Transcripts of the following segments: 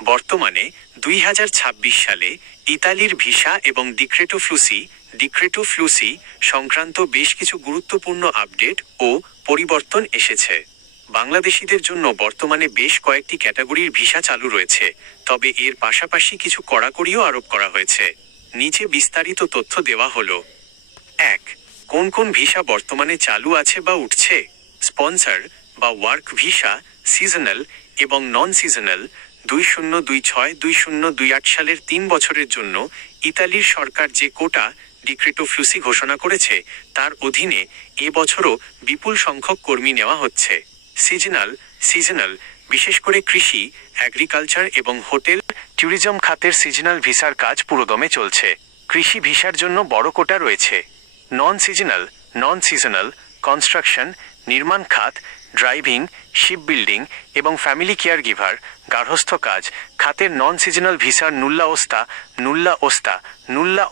বর্তমানে 2026 সালে ইতালির ভিসা এবং ডিক্রেটো ফ্লুসি সংক্রান্ত বেশ কিছু গুরুত্বপূর্ণ আপডেট ও পরিবর্তন এসেছে। বাংলাদেশিদের জন্য বর্তমানে বেশ কয়েকটি ক্যাটাগরির ভিসা চালু রয়েছে, তবে এর পাশাপাশি কিছু কড়াকড়িও আরোপ করা হয়েছে। নিচে বিস্তারিত তথ্য দেওয়া হলো। 1. কোন কোন ভিসা বর্তমানে চালু আছে বা উঠছে? স্পন্সর বা ওয়ার্ক ভিসা, সিজনাল এবং নন সিজনাল। 2026-2028 সালের 3 বছরের জন্য ইতালির সরকার যে কোটা ডিক্রেটো ফ্লুসি ঘোষণা করেছে তার অধীনে এবছরও বিপুল সংখ্যক কর্মী নেওয়া হচ্ছে। সিজনাল বিশেষ করে কৃষি, এগ্রিকালচার এবং হোটেল ট্যুরিজম খাতের সিজনাল ভিসার কাজ পুরোদমে চলছে। কৃষি ভিসার জন্য বড় কোটা রয়েছে। নন সিজনাল কনস্ট্রাকশন, নির্মাণ খাত, ড্রাইভিং, শিপ বিল্ডিং এবং ফ্যামিলি কেয়ার গিভার গার্হস্থ্য কাজ খাতের নন সিজনাল ভিসার নুল্লা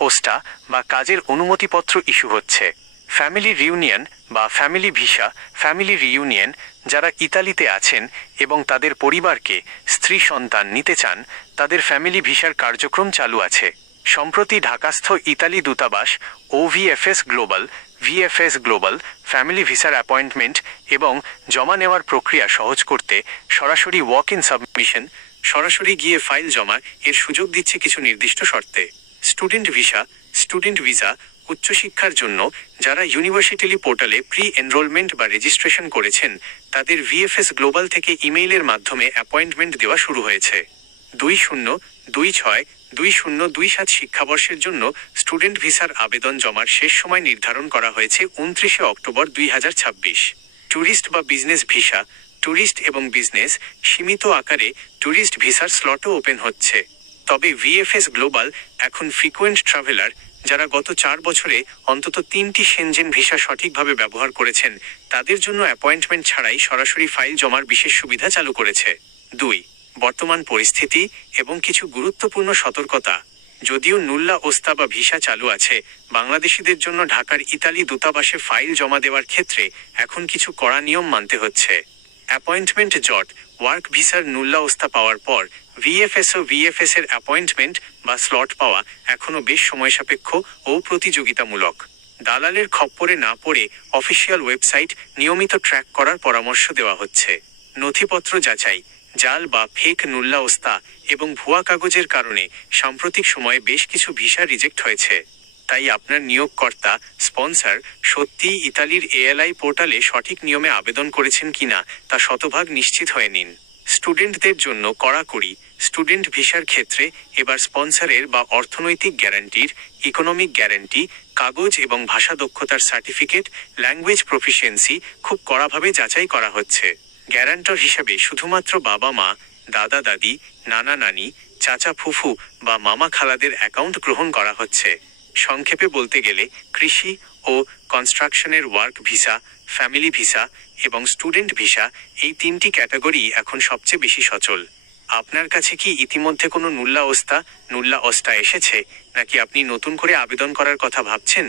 ওস্টা বা কাজের অনুমতিপত্র ইস্যু হচ্ছে। ফ্যামিলি রিউনিয়ন বা ফ্যামিলি ভিসা, যারা ইতালিতে আছেন এবং তাদের পরিবারকে স্ত্রী সন্তান নিতে চান তাদের ফ্যামিলি ভিসার কার্যক্রম চালু আছে। সম্প্রতি ঢাকাস্থ ইতালি দূতাবাস OVFS গ্লোবাল ফ্যামিলি ভিসার অ্যাপয়েন্টমেন্ট এবং জমা নেওয়ার প্রক্রিয়া সহজ করতে সরাসরি ওয়াক ইন সাবমিশন, সরাসরি গিয়ে ফাইল জমা এর সুযোগ দিচ্ছে কিছু নির্দিষ্ট শর্তে। স্টুডেন্ট ভিসা উচ্চশিক্ষার জন্য যারা ইউনিভার্সিটি পোর্টালে প্রি এনরোলমেন্ট বা রেজিস্ট্রেশন করেছেন তাদের VFS গ্লোবাল থেকে ইমেইলের মাধ্যমে অ্যাপয়েন্টমেন্ট দেওয়া শুরু হয়েছে। 2026-2027 শিক্ষাবর্ষের জন্য স্টুডেন্ট ভিসার আবেদন জমার শেষ সময় নির্ধারণ করা হয়েছে 29 অক্টোবর 2026। ট্যুরিস্ট বা বিজনেস ভিসা, ট্যুরিস্ট এবং বিজনেস সীমিত আকারে ট্যুরিস্ট ভিসার স্লটও ওপেন হচ্ছে। তবে VFS গ্লোবাল এখন ফ্রিকোয়েন্ট ট্রাভেলার যারা গত 4 বছরে অন্তত 3টি সেনজেন ভিসা সঠিকভাবে ব্যবহার করেছেন তাদের জন্য অ্যাপয়েন্টমেন্ট ছাড়াই সরাসরি ফাইল জমার বিশেষ সুবিধা চালু করেছে। 2. বর্তমান পরিস্থিতি এবং কিছু গুরুত্বপূর্ণ সতর্কতা। যদিও নুল্লা ওস্তা বা ভিসা চালু আছে, বাংলাদেশিদের জন্য ঢাকার ইতালি দূতাবাসে ফাইল জমা দেওয়ার ক্ষেত্রে এখন কিছু কড়া নিয়ম মানতে হচ্ছে। অ্যাপয়েন্টমেন্ট ওয়ার্ক ভিসার নুল্লা ওস্তা পাওয়ার পর VFS এর অ্যাপয়েন্টমেন্ট বা স্লট পাওয়া এখনও বেশ সময়সাপেক্ষ ও প্রতিযোগিতামূলক। দালালের খপ্পরে না পড়ে অফিসিয়াল ওয়েবসাইট নিয়মিত ট্র্যাক করার পরামর্শ দেওয়া হচ্ছে। নথিপত্র যাচাই, জাল বা ফেক নুল্লা ওস্তা এবং ভুয়া কাগজের কারণে সাম্প্রতিক সময়ে বেশ কিছু ভিসা রিজেক্ট হয়েছে। তাই আপনার নিয়োগকর্তা, স্পন্সর সত্যিই ইতালির ALI পোর্টালে সঠিক নিয়মে আবেদন করেছেন কিনা তা শতভাগ নিশ্চিত হয়ে নিন। স্টুডেন্টদের জন্য কড়াকড়ি। স্টুডেন্ট ভিসার ক্ষেত্রে এবার স্পন্সরের বা অর্থনৈতিক গ্যারান্টির, ইকোনমিক গ্যারান্টি, কাগজ এবং ভাষা দক্ষতার সার্টিফিকেট, ল্যাঙ্গুয়েজ প্রফিসিয়েন্সি খুব কড়াভাবে যাচাই করা হচ্ছে। গ্যারান্টর হিসেবে শুধুমাত্র বাবা মা, দাদা দাদি, নানা নানি, চাচা ফুফু বা মামা খালাদের অ্যাকাউন্ট গ্রহণ করা হচ্ছে। সংক্ষেপে বলতে গেলে কৃষি ও কনস্ট্রাকশনের ওয়ার্ক ভিসা, ফ্যামিলি ভিসা এবং স্টুডেন্ট ভিসা এই 3টি ক্যাটাগরি এখন সবচেয়ে বেশি সচল। আপনার কাছে কি ইতিমধ্যে কোনো নুল্লা ওস্তা এসেছে, নাকি আপনি নতুন করে আবেদন করার কথা ভাবছেন?